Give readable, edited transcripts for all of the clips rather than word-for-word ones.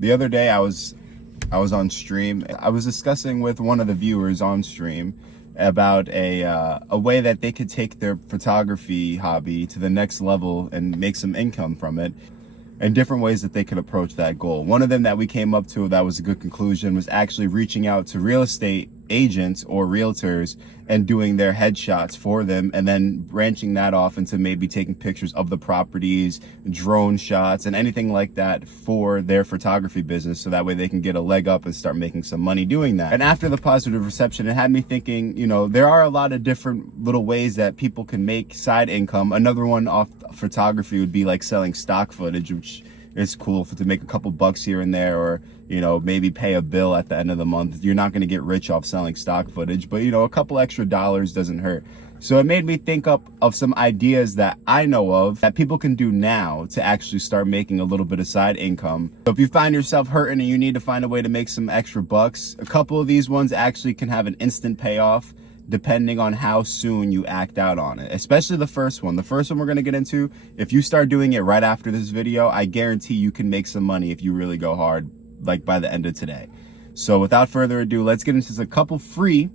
The other day I was on stream. I was discussing with one of the viewers on stream about a way that they could take their photography hobby to the next level and make some income from it, and different ways that they could approach that goal. One of them that we came up to that was a good conclusion was actually reaching out to real estate agents or realtors and doing their headshots for them, and then branching that off into maybe taking pictures of the properties, drone shots, and anything like that for their photography business, so that way they can get a leg up and start making some money doing that. And after the positive reception, it had me thinking, you know, there are a lot of different little ways that people can make side income. Another one off photography would be like selling stock footage, which is cool to make a couple bucks here and there, or, you know, maybe pay a bill at the end of the month. You're not going to get rich off selling stock footage, but, you know, a couple extra dollars doesn't hurt. So it made me think up of some ideas that I know of that people can do now to actually start making a little bit of side income. So if you find yourself hurting and you need to find a way to make some extra bucks, a couple of these ones actually can have an instant payoff depending on how soon you act out on it. Especially the first one. The first one we're gonna get into, if you start doing it right after this video, I guarantee you can make some money if you really go hard, like by the end of today. So without further ado, let's get into a couple free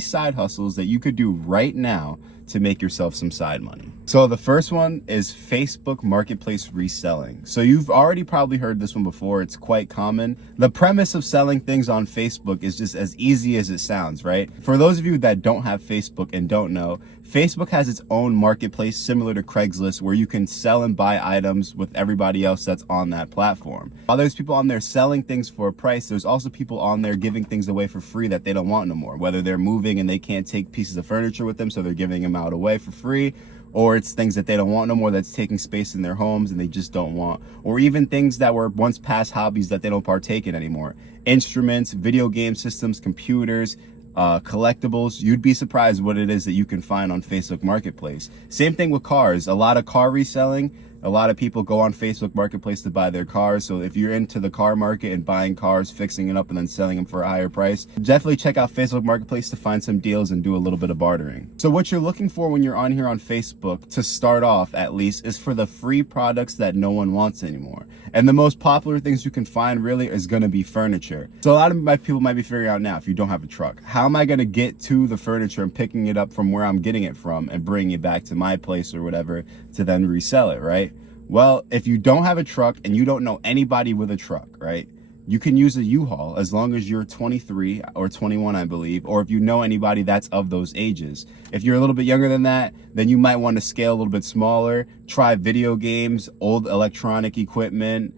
side hustles that you could do right now to make yourself some side money. So the first one is Facebook Marketplace reselling. So you've already probably heard this one before. It's quite common. The premise of selling things on Facebook is just as easy as it sounds, right? For those of you that don't have Facebook and don't know, Facebook has its own marketplace similar to Craigslist, where you can sell and buy items with everybody else that's on that platform. While there's people on there selling things for a price, there's also people on there giving things away for free that they don't want no more. Whether they're moving and they can't take pieces of furniture with them, so they're giving them out away for free, or it's things that they don't want no more that's taking space in their homes and they just don't want, or even things that were once past hobbies that they don't partake in anymore. Instruments, video game systems, computers, collectibles. You'd be surprised what it is that you can find on Facebook Marketplace. Same thing with cars. A lot of car reselling. A lot of people go on Facebook Marketplace to buy their cars. So if you're into the car market and buying cars, fixing it up, and then selling them for a higher price, definitely check out Facebook Marketplace to find some deals and do a little bit of bartering. So what you're looking for when you're on here on Facebook, to start off at least, is for the free products that no one wants anymore. And the most popular things you can find really is going to be furniture. So a lot of my people might be figuring out now, if you don't have a truck, how am I going to get to the furniture and picking it up from where I'm getting it from and bringing it back to my place or whatever to then resell it, right? Well, if you don't have a truck and you don't know anybody with a truck, right, you can use a U-Haul as long as you're 23 or 21, I believe, or if you know anybody that's of those ages. If you're a little bit younger than that, then you might want to scale a little bit smaller, try video games, old electronic equipment,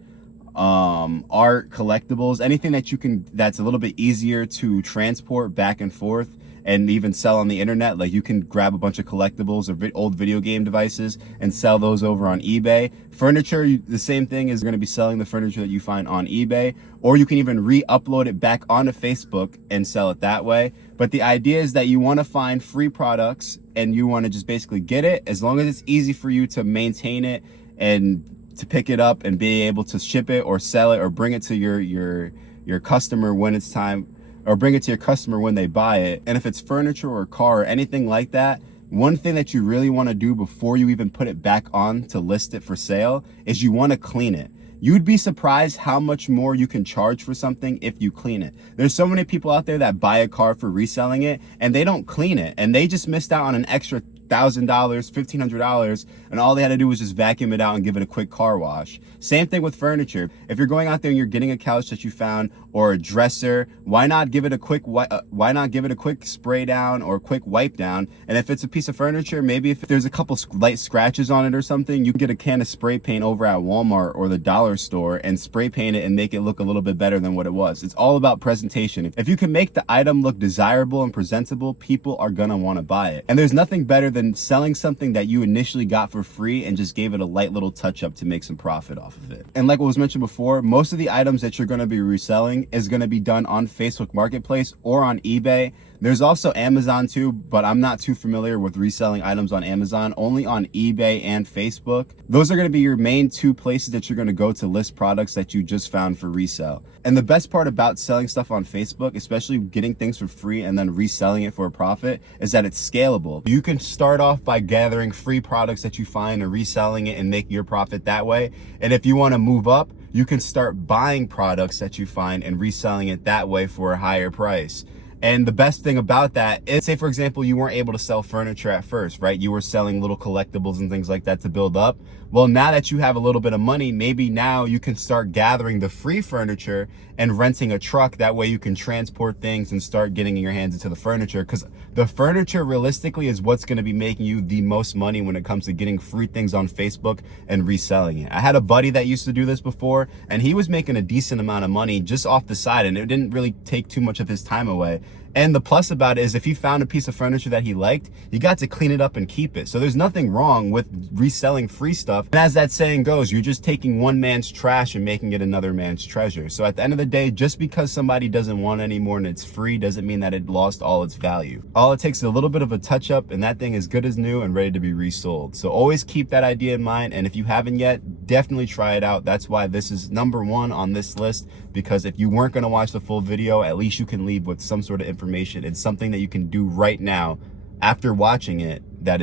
art, collectibles, anything that you can, that's a little bit easier to transport back and forth and even sell on the internet. Like you can grab a bunch of collectibles or old video game devices and sell those over on eBay. Furniture, the same thing, is going to be selling the furniture that you find on eBay, or you can even re-upload it back onto Facebook and sell it that way. But the idea is that you want to find free products and you want to just basically get it, as long as it's easy for you to maintain it and to pick it up and be able to ship it or sell it or bring it to your customer when it's time, or bring it to your customer when they buy it. And if it's furniture or a car or anything like that, one thing that you really want to do before you even put it back on to list it for sale is you want to clean it. You'd be surprised how much more you can charge for something if you clean it. There's so many people out there that buy a car for reselling it and they don't clean it, and they just missed out on an extra $1,000, $1,500, and all they had to do was just vacuum it out and give it a quick car wash. Same thing with furniture. If you're going out there and you're getting a couch that you found or a dresser, why not give it a quick spray down or a quick wipe down? And if it's a piece of furniture, maybe if there's a couple light scratches on it or something, you can get a can of spray paint over at Walmart or the dollar store and spray paint it and make it look a little bit better than what it was. It's all about presentation. If you can make the item look desirable and presentable, people are gonna want to buy it. And there's nothing better than selling something that you initially got for free and just gave it a light little touch up to make some profit off of it. And like what was mentioned before, most of the items that you're going to be reselling is going to be done on Facebook Marketplace or on eBay. There's also Amazon too, but I'm not too familiar with reselling items on Amazon, only on eBay and Facebook. Those are going to be your main two places that you're going to go to list products that you just found for resale. And the best part about selling stuff on Facebook, especially getting things for free and then reselling it for a profit, is that it's scalable. You can start off by gathering free products that you find and reselling it and make your profit that way. And if you want to move up, you can start buying products that you find and reselling it that way for a higher price. And the best thing about that is, say for example, you weren't able to sell furniture at first, right? You were selling little collectibles and things like that to build up. Well, now that you have a little bit of money, maybe now you can start gathering the free furniture and renting a truck. That way you can transport things and start getting your hands into the furniture, because the furniture realistically is what's going to be making you the most money when it comes to getting free things on Facebook and reselling it. I had a buddy that used to do this before, and he was making a decent amount of money just off the side, and it didn't really take too much of his time away. And the plus about it is, if he found a piece of furniture that he liked, he got to clean it up and keep it. So there's nothing wrong with reselling free stuff. And as that saying goes, you're just taking one man's trash and making it another man's treasure. So at the end of the day, just because somebody doesn't want it anymore and it's free doesn't mean that it lost all its value. All it takes is a little bit of a touch up and that thing is good as new and ready to be resold. So always keep that idea in mind. And if you haven't yet, definitely try it out. That's why this is number one on this list, because if you weren't going to watch the full video, at least you can leave with some sort of information. It's something that you can do right now after watching it that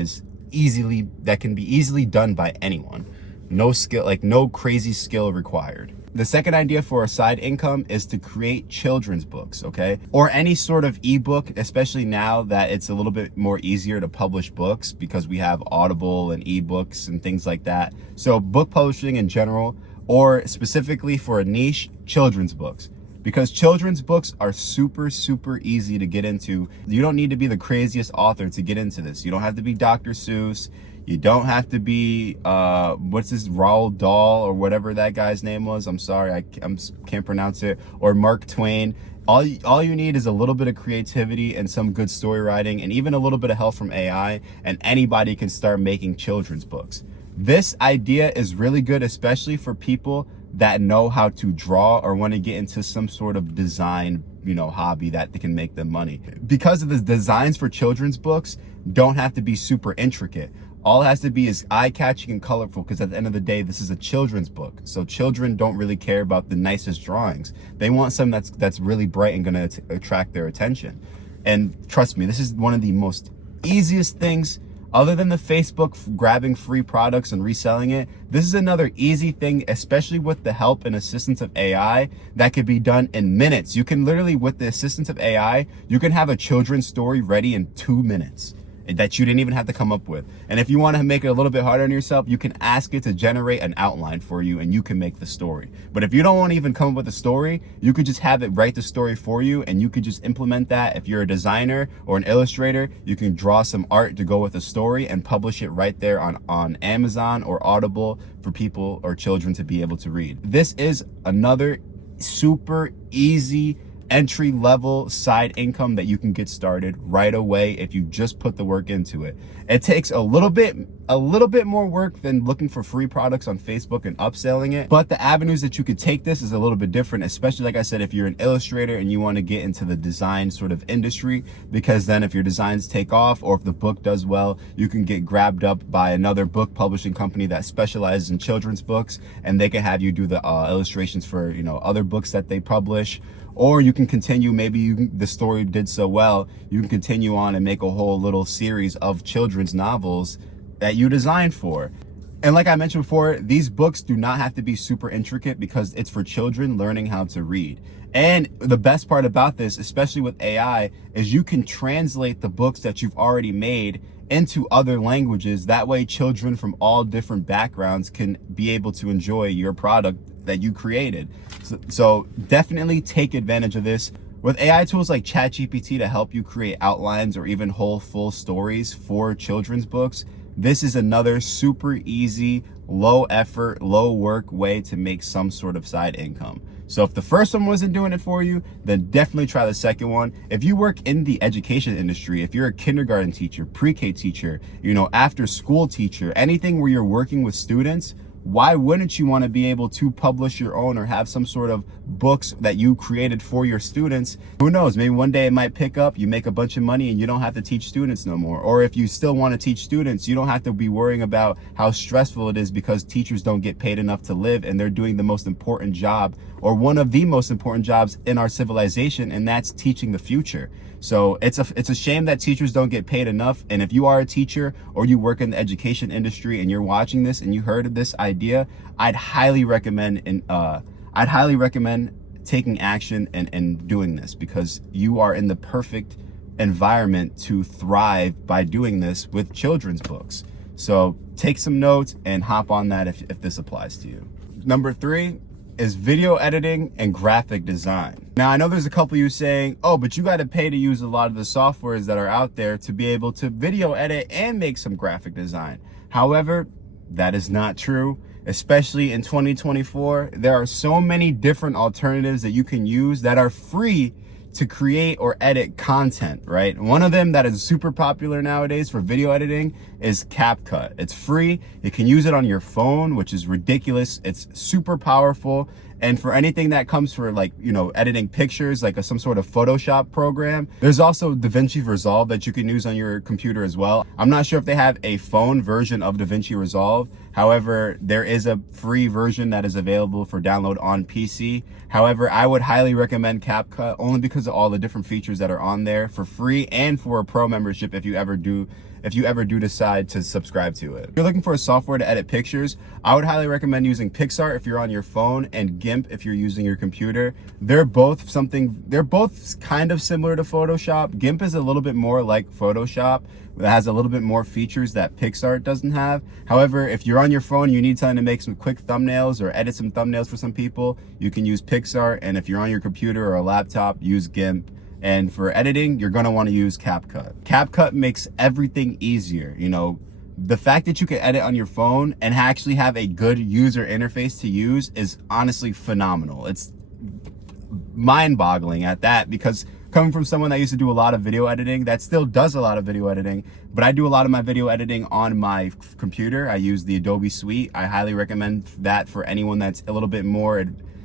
can be easily done by anyone. No skill, like no crazy skill required. The second idea for a side income is to create children's books, okay? Or any sort of ebook, especially now that it's a little bit more easier to publish books because we have Audible and ebooks and things like that. So book publishing in general, or specifically for a niche, children's books. Because children's books are super, super easy to get into. You don't need to be the craziest author to get into this. You don't have to be Dr. Seuss. You don't have to be, what's this, Roald Dahl or whatever that guy's name was. I'm sorry, I can't pronounce it. Or Mark Twain. All you need is a little bit of creativity and some good story writing and even a little bit of help from AI, and anybody can start making children's books. This idea is really good, especially for people that know how to draw or want to get into some sort of design, hobby that can make them money. Because of the designs for children's books don't have to be super intricate. All it has to be is eye-catching and colorful, because at the end of the day, this is a children's book. So children don't really care about the nicest drawings. They want something that's really bright and going to attract their attention. And trust me, this is one of the most easiest things. Other than the Facebook grabbing free products and reselling it, this is another easy thing, especially with the help and assistance of AI, that could be done in minutes. You can literally, with the assistance of AI, you can have a children's story ready in 2 minutes that you didn't even have to come up with. And if you want to make it a little bit harder on yourself, you can ask it to generate an outline for you and you can make the story. But if you don't want to even come up with a story, you could just have it write the story for you, and you could just implement that. If you're a designer or an illustrator, you can draw some art to go with a story and publish it right there on Amazon or Audible for people or children to be able to read. This is another super easy entry-level side income that you can get started right away if you just put the work into it. It takes a little bit more work than looking for free products on Facebook and upselling it, but the avenues that you could take this is a little bit different, especially like I said, if you're an illustrator and you want to get into the design sort of industry, because then if your designs take off or if the book does well, you can get grabbed up by another book publishing company that specializes in children's books, and they can have you do the illustrations for other books that they publish. Or you can continue, the story did so well, you can continue on and make a whole little series of children's novels that you designed for. And like I mentioned before, these books do not have to be super intricate because it's for children learning how to read. And the best part about this, especially with AI, is you can translate the books that you've already made into other languages. That way children from all different backgrounds can be able to enjoy your product that you created. So definitely take advantage of this. With AI tools like ChatGPT to help you create outlines or even whole full stories for children's books, this is another super easy, low effort, low work way to make some sort of side income. So if the first one wasn't doing it for you, then definitely try the second one. If you work in the education industry, if you're a kindergarten teacher, pre-K teacher, after school teacher, anything where you're working with students, why wouldn't you want to be able to publish your own or have some sort of books that you created for your students? Who knows, maybe one day it might pick up, you make a bunch of money and you don't have to teach students no more. Or if you still want to teach students, you don't have to be worrying about how stressful it is because teachers don't get paid enough to live, and they're doing the most important job, or one of the most important jobs in our civilization, and that's teaching the future. So it's a shame that teachers don't get paid enough. And if you are a teacher or you work in the education industry and you're watching this and you heard of this idea, I'd highly recommend taking action and doing this, because you are in the perfect environment to thrive by doing this with children's books. So take some notes and hop on that if this applies to you. Number 3 is video editing and graphic design. Now, I know there's a couple of you saying, oh, but you got to pay to use a lot of the softwares that are out there to be able to video edit and make some graphic design. However, that is not true. Especially in 2024, there are so many different alternatives that you can use that are free to create or edit content, right? One of them that is super popular nowadays for video editing is CapCut. It's free. You can use it on your phone, which is ridiculous. It's super powerful. And for anything that comes for, like, you know, editing pictures, like some sort of Photoshop program, there's also DaVinci Resolve that you can use on your computer as well. I'm not sure if they have a phone version of DaVinci Resolve. However, there is a free version that is available for download on PC. However, I would highly recommend CapCut only because of all the different features that are on there for free and for a pro membership if you ever do decide to subscribe to it. If you're looking for a software to edit pictures, I would highly recommend using Pixar if you're on your phone and GIMP if you're using your computer. They're both kind of similar to Photoshop. GIMP is a little bit more like Photoshop. That has a little bit more features that Pixar doesn't have. However, if you're on your phone, you need time to make some quick thumbnails or edit some thumbnails for some people, you can use Pixar. And if you're on your computer or a laptop, use GIMP. And for editing, you're gonna wanna use CapCut. CapCut makes everything easier. You know, the fact that you can edit on your phone and actually have a good user interface to use is honestly phenomenal. It's mind-boggling at that, because coming from someone that used to do a lot of video editing, that still does a lot of video editing, but I do a lot of my video editing on my computer. I use the Adobe Suite. I highly recommend that for anyone that's a little bit more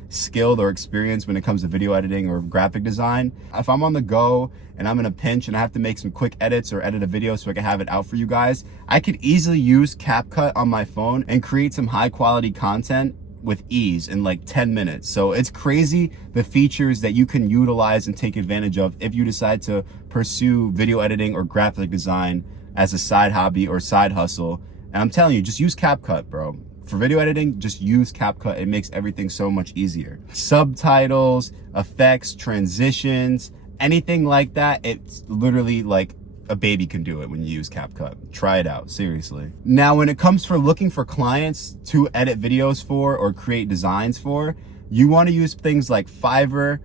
skilled or experienced when it comes to video editing or graphic design. If I'm on the go and I'm in a pinch and I have to make some quick edits or edit a video so I can have it out for you guys, I could easily use CapCut on my phone and create some high quality content with ease in like 10 minutes. So it's crazy the features that you can utilize and take advantage of if you decide to pursue video editing or graphic design as a side hobby or side hustle. And I'm telling you, just use CapCut, bro. For video editing, just use CapCut. It makes everything so much easier. Subtitles, effects, transitions, anything like that, it's literally like a baby can do it when you use CapCut. Try it out, seriously. Now, when it comes for looking for clients to edit videos for or create designs for, you want to use things like Fiverr,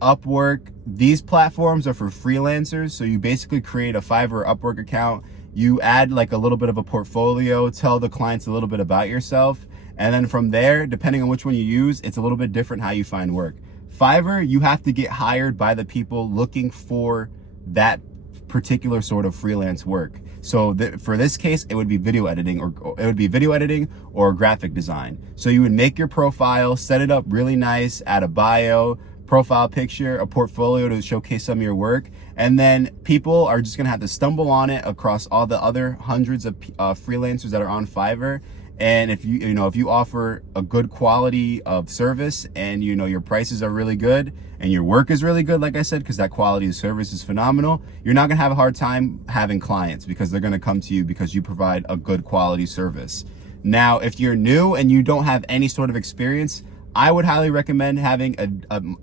Upwork. These platforms are for freelancers. So you basically create a Fiverr or Upwork account. You add like a little bit of a portfolio, tell the clients a little bit about yourself. And then from there, depending on which one you use, it's a little bit different how you find work. Fiverr, you have to get hired by the people looking for that particular sort of freelance work. So for this case, it would be video editing or graphic design. So you would make your profile, set it up really nice, add a bio, profile picture, a portfolio to showcase some of your work, and then people are just gonna have to stumble on it across all the other hundreds of freelancers that are on Fiverr. And if you offer a good quality of service and your prices are really good and your work is really good, like I said, because that quality of service is phenomenal, you're not gonna have a hard time having clients because they're gonna come to you because you provide a good quality service. Now, if you're new and you don't have any sort of experience, I would highly recommend having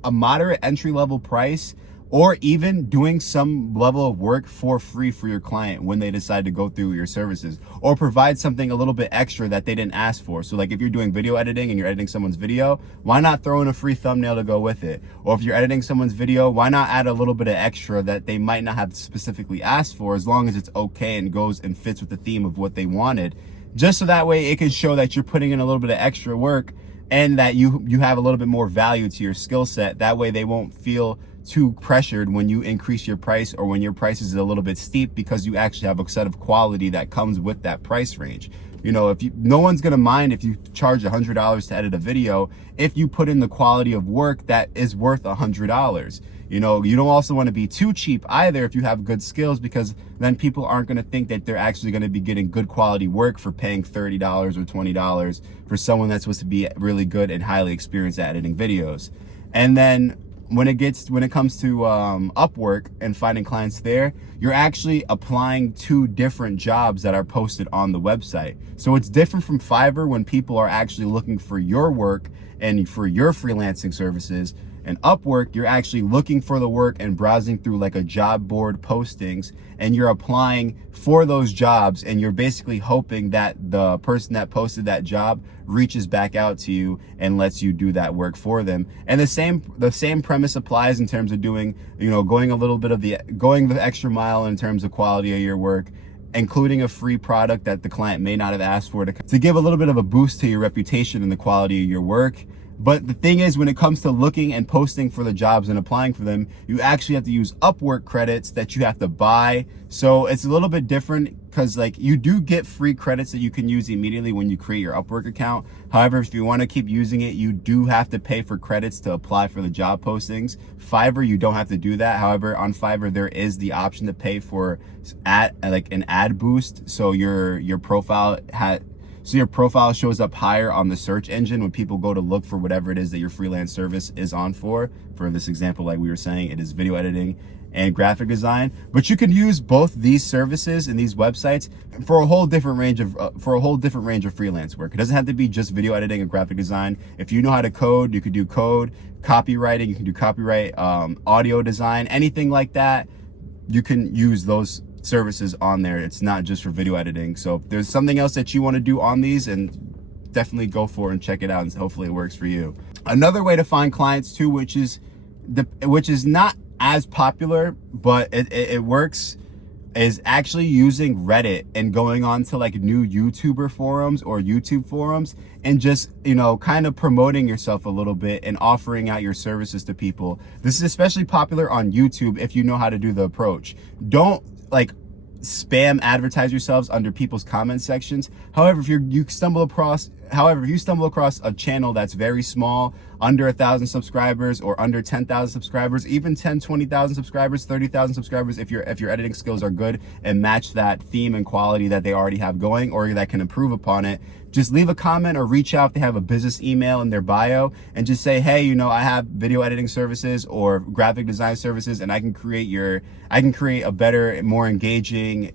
a moderate entry-level price, or even doing some level of work for free for your client when they decide to go through your services, or provide something a little bit extra that they didn't ask for. So like if you're doing video editing and you're editing someone's video, why not throw in a free thumbnail to go with it? Or if you're editing someone's video, why not add a little bit of extra that they might not have specifically asked for, as long as it's okay and goes and fits with the theme of what they wanted, just so that way it can show that you're putting in a little bit of extra work and that you have a little bit more value to your skill set. That way they won't feel too pressured when you increase your price or when your price is a little bit steep, because you actually have a set of quality that comes with that price range. No one's gonna mind if you charge $100 to edit a video if you put in the quality of work that is worth $100. You don't also want to be too cheap either if you have good skills, because then people aren't going to think that they're actually going to be getting good quality work for paying $30 or $20 for someone that's supposed to be really good and highly experienced at editing videos. And then when it comes to Upwork and finding clients there, you're actually applying to different jobs that are posted on the website. So it's different from Fiverr when people are actually looking for your work and for your freelancing services. And Upwork, you're actually looking for the work and browsing through like a job board postings, and you're applying for those jobs, and you're basically hoping that the person that posted that job reaches back out to you and lets you do that work for them. And the same premise applies in terms of doing, going the extra mile in terms of quality of your work, including a free product that the client may not have asked for to give a little bit of a boost to your reputation and the quality of your work. But the thing is, when it comes to looking and posting for the jobs and applying for them, you actually have to use Upwork credits that you have to buy. So it's a little bit different because like you do get free credits that you can use immediately when you create your Upwork account. However, if you want to keep using it, you do have to pay for credits to apply for the job postings. Fiverr, you don't have to do that. However, on Fiverr, there is the option to pay for an ad boost. So your profile shows up higher on the search engine when people go to look for whatever it is that your freelance service is on for. For this example, like we were saying, it is video editing and graphic design. But you can use both these services and these websites for a whole different range of freelance work. It doesn't have to be just video editing and graphic design. If you know how to code, you could do code, copywriting, you can do copyright, audio design, anything like that. You can use those services on there. It's not just for video editing. So if there's something else that you want to do on these, and definitely go for it and check it out, and hopefully it works for you. Another way to find clients too, which is not as popular, but it works, is actually using Reddit and going on to like new YouTuber forums or YouTube forums and just, kind of promoting yourself a little bit and offering out your services to people. This is especially popular on YouTube if you know how to do the approach. Don't like spam advertise yourselves under people's comment sections. However, if you stumble across a channel that's very small, under 1,000 subscribers or under 10,000 subscribers, even 10, 20,000 subscribers, 30,000 subscribers, if your editing skills are good and match that theme and quality that they already have going, or that can improve upon it, just leave a comment or reach out if they have a business email in their bio and just say, hey, I have video editing services or graphic design services, and I can create a better, more engaging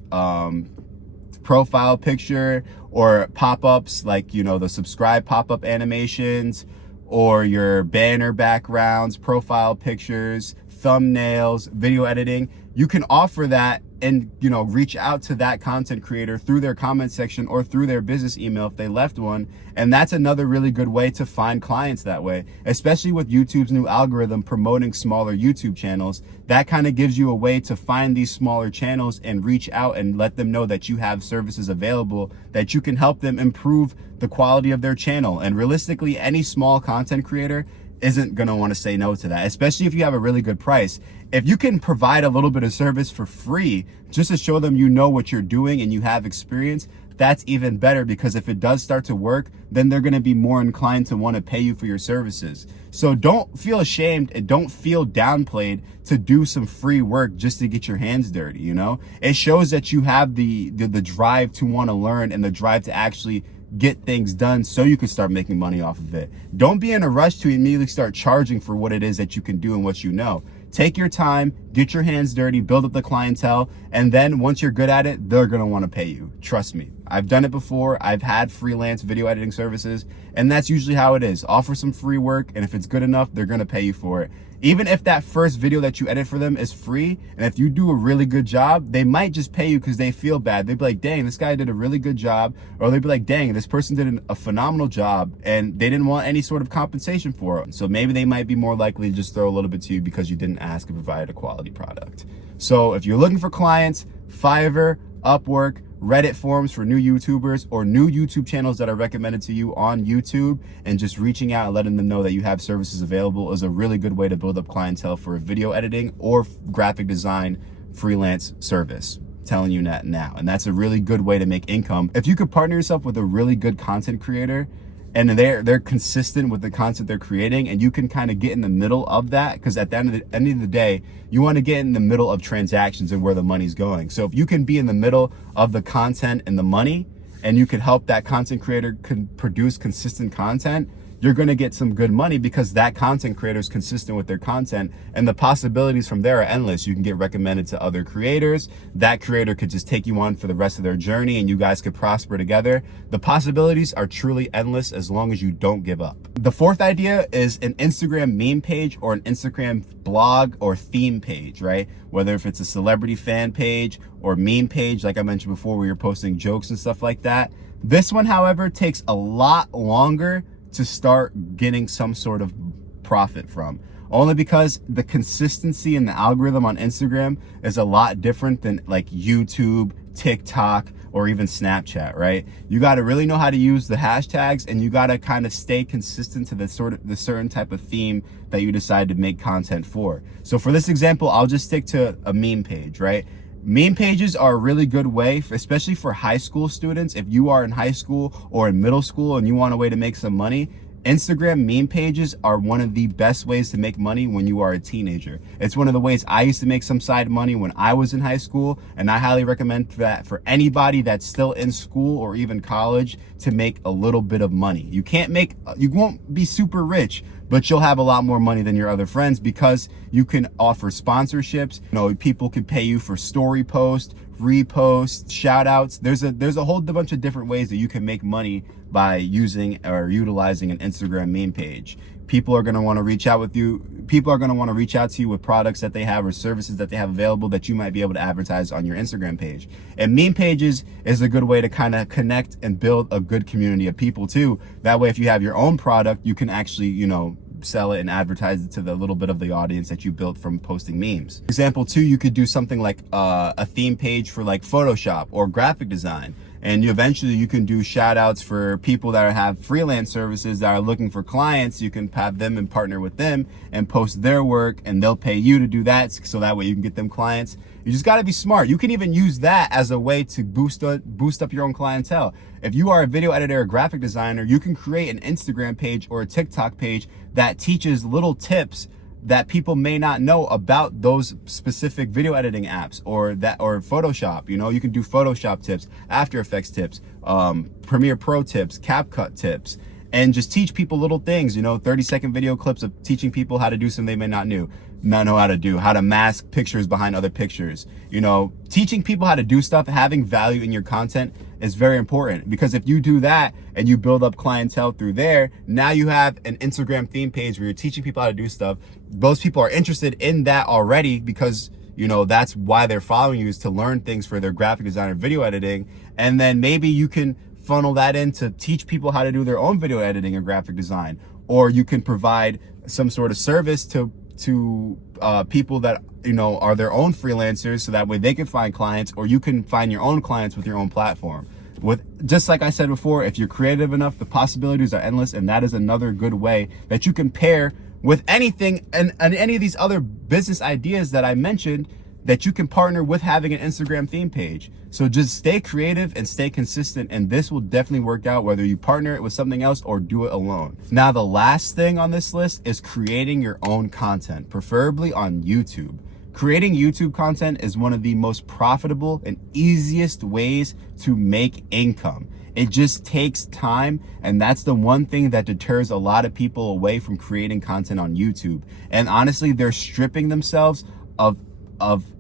profile picture or pop-ups, like, the subscribe pop-up animations, or your banner backgrounds, profile pictures, thumbnails, video editing. You can offer that and, reach out to that content creator through their comment section or through their business email if they left one. And that's another really good way to find clients that way, especially with YouTube's new algorithm promoting smaller YouTube channels. That kind of gives you a way to find these smaller channels and reach out and let them know that you have services available that you can help them improve the quality of their channel. And realistically, any small content creator isn't going to want to say no to that, especially if you have a really good price. If you can provide a little bit of service for free just to show them you know what you're doing and you have experience, that's even better, because if it does start to work, then they're going to be more inclined to want to pay you for your services. So don't feel ashamed and don't feel downplayed to do some free work just to get your hands dirty. It shows that you have the drive to want to learn and the drive to actually get things done so you can start making money off of it. Don't be in a rush to immediately start charging for what it is that you can do and what you know. Take your time, get your hands dirty, build up the clientele, and then once you're good at it, they're going to want to pay you. Trust me. I've done it before. I've had freelance video editing services, and that's usually how it is. Offer some free work, and if it's good enough, they're going to pay you for it. Even if that first video that you edit for them is free, and if you do a really good job, they might just pay you because they feel bad. They'd be like, dang, this guy did a really good job. Or they'd be like, dang, this person did a phenomenal job, and they didn't want any sort of compensation for it. So maybe they might be more likely to just throw a little bit to you because you didn't ask and provide a quality product. So if you're looking for clients, Fiverr, Upwork, Reddit forums for new YouTubers, or new YouTube channels that are recommended to you on YouTube, and just reaching out and letting them know that you have services available is a really good way to build up clientele for a video editing or graphic design freelance service. Telling you that now. And that's a really good way to make income. If you could partner yourself with a really good content creator and they're consistent with the content they're creating, and you can kind of get in the middle of that, because at the end of the day, you want to get in the middle of transactions and where the money's going. So if you can be in the middle of the content and the money, and you can help that content creator produce consistent content, you're going to get some good money because that content creator is consistent with their content, and the possibilities from there are endless. You can get recommended to other creators. That creator could just take you on for the rest of their journey and you guys could prosper together. The possibilities are truly endless as long as you don't give up. The fourth idea is an Instagram meme page or an Instagram blog or theme page, right? Whether if it's a celebrity fan page or meme page, like I mentioned before, where you're posting jokes and stuff like that. This one, however, takes a lot longer to start getting some sort of profit from, only because the consistency in the algorithm on Instagram is a lot different than like YouTube, TikTok, or even Snapchat, right? You got to really know how to use the hashtags, and you got to kind of stay consistent to the certain type of theme that you decide to make content for. So for this example, I'll just stick to a meme page, right? Meme pages are a really good way, especially for high school students. If you are in high school or in middle school and you want a way to make some money, Instagram meme pages are one of the best ways to make money when you are a teenager. It's one of the ways I used to make some side money when I was in high school, and I highly recommend that for anybody that's still in school or even college to make a little bit of money. You won't be super rich, but you'll have a lot more money than your other friends because you can offer sponsorships. You know, people can pay you for story posts, reposts, shout outs. There's a whole bunch of different ways that you can make money by using or utilizing an Instagram meme page. People are going to want to reach out with you. People are going to want to reach out to you with products that they have or services that they have available that you might be able to advertise on your Instagram page. And meme pages is a good way to kind of connect and build a good community of people too. That way, if you have your own product, you can actually, sell it and advertise it to the little bit of the audience that you built from posting memes. Example two, you could do something like a theme page for like Photoshop or graphic design. And eventually you can do shout outs for people that have freelance services that are looking for clients. You can have them and partner with them and post their work, and they'll pay you to do that. So that way you can get them clients. You just got to be smart. You can even use that as a way to boost up your own clientele. If you are a video editor or graphic designer, you can create an Instagram page or a TikTok page that teaches little tips that people may not know about those specific video editing apps or Photoshop. You can do Photoshop tips, After Effects tips, Premiere Pro tips, CapCut tips, and just teach people little things, 30-second video clips of teaching people how to do something they may not know how to do, how to mask pictures behind other pictures. Teaching people how to do stuff, having value in your content is very important, because if you do that and you build up clientele through there, now you have an Instagram theme page where you're teaching people how to do stuff. Those people are interested in that already because that's why they're following you, is to learn things for their graphic design or video editing. And then maybe you can funnel that in to teach people how to do their own video editing or graphic design, or you can provide some sort of service to people that are their own freelancers, so that way they can find clients, or you can find your own clients with your own platform. Just like I said before, if you're creative enough, the possibilities are endless, and that is another good way that you can pair with anything and any of these other business ideas that I mentioned, that you can partner with having an Instagram theme page. So just stay creative and stay consistent, and this will definitely work out whether you partner it with something else or do it alone. Now, the last thing on this list is creating your own content, preferably on YouTube. Creating YouTube content is one of the most profitable and easiest ways to make income. It just takes time, and that's the one thing that deters a lot of people away from creating content on YouTube. And honestly, they're stripping themselves of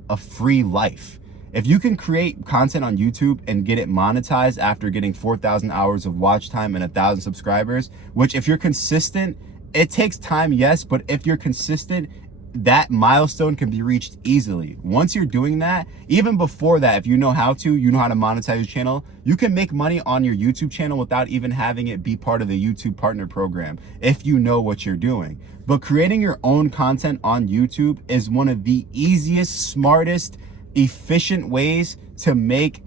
a free life. If you can create content on YouTube and get it monetized after getting 4,000 hours of watch time and 1,000 subscribers, which if you're consistent, it takes time, yes, but if you're consistent, that milestone can be reached easily. Once you're doing that, even before that, if you know how to monetize your channel, you can make money on your YouTube channel without even having it be part of the YouTube partner program, if you know what you're doing. But creating your own content on YouTube is one of the easiest, smartest, efficient ways to make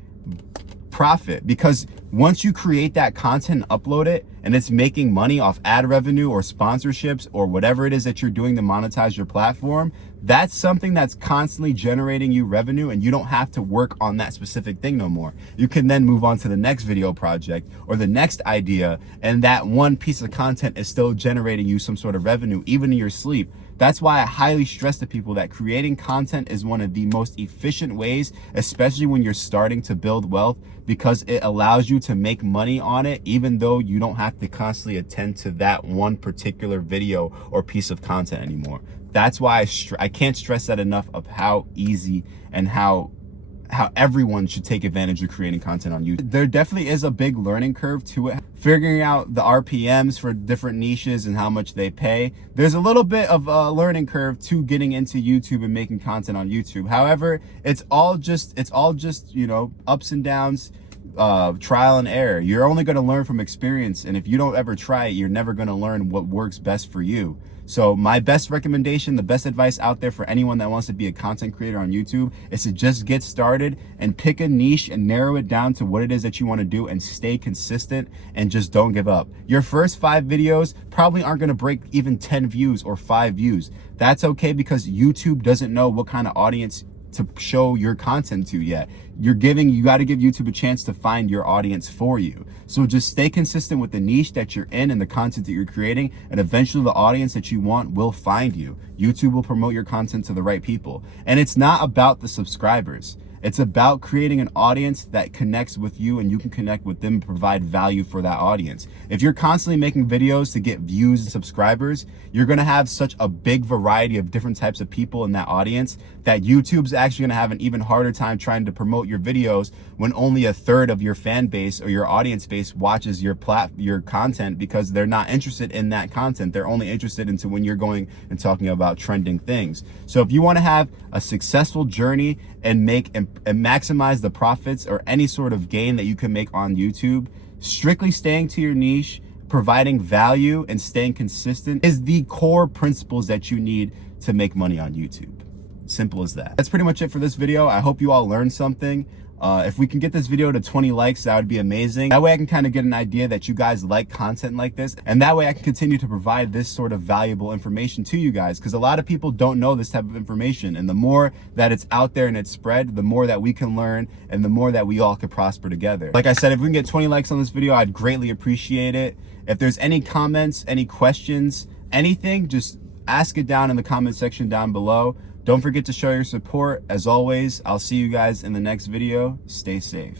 profit, because once you create that content and upload it, and it's making money off ad revenue or sponsorships or whatever it is that you're doing to monetize your platform, that's something that's constantly generating you revenue, and you don't have to work on that specific thing no more. You can then move on to the next video project or the next idea, and that one piece of content is still generating you some sort of revenue, even in your sleep. That's why I highly stress to people that creating content is one of the most efficient ways, especially when you're starting to build wealth, because it allows you to make money on it, even though you don't have to constantly attend to that one particular video or piece of content anymore. That's why I can't stress that enough of how easy and how everyone should take advantage of creating content on YouTube. There definitely is a big learning curve to it. Figuring out the RPMs for different niches and how much they pay. There's a little bit of a learning curve to getting into YouTube and making content on YouTube. However, it's all just, you know, ups and downs, trial and error. You're only going to learn from experience. And if you don't ever try it, you're never going to learn what works best for you. So my best recommendation, the best advice out there for anyone that wants to be a content creator on YouTube is to just get started and pick a niche and narrow it down to what it is that you want to do and stay consistent and just don't give up. Your first 5 videos probably aren't going to break even 10 views or 5 views. That's okay, because YouTube doesn't know what kind of audience to show your content to yet. You got to give YouTube a chance to find your audience for you. So just stay consistent with the niche that you're in and the content that you're creating, and eventually the audience that you want will find you. YouTube will promote your content to the right people. And it's not about the subscribers. It's about creating an audience that connects with you and you can connect with them and provide value for that audience. If you're constantly making videos to get views and subscribers, you're going to have such a big variety of different types of people in that audience that YouTube's actually going to have an even harder time trying to promote your videos when only a third of your fan base or your audience base watches your content, because they're not interested in that content. They're only interested into when you're going and talking about trending things. So if you want to have a successful journey and maximize the profits or any sort of gain that you can make on YouTube, strictly staying to your niche, providing value, and staying consistent is the core principles that you need to make money on YouTube. Simple as that. That's pretty much it for this video. I hope you all learned something. If we can get this video to 20 likes, that would be amazing. That way I can kind of get an idea that you guys like content like this. And that way I can continue to provide this sort of valuable information to you guys, because a lot of people don't know this type of information. And the more that it's out there and it's spread, the more that we can learn and the more that we all can prosper together. Like I said, if we can get 20 likes on this video, I'd greatly appreciate it. If there's any comments, any questions, anything, just ask it down in the comment section down below. Don't forget to show your support. As always, I'll see you guys in the next video. Stay safe.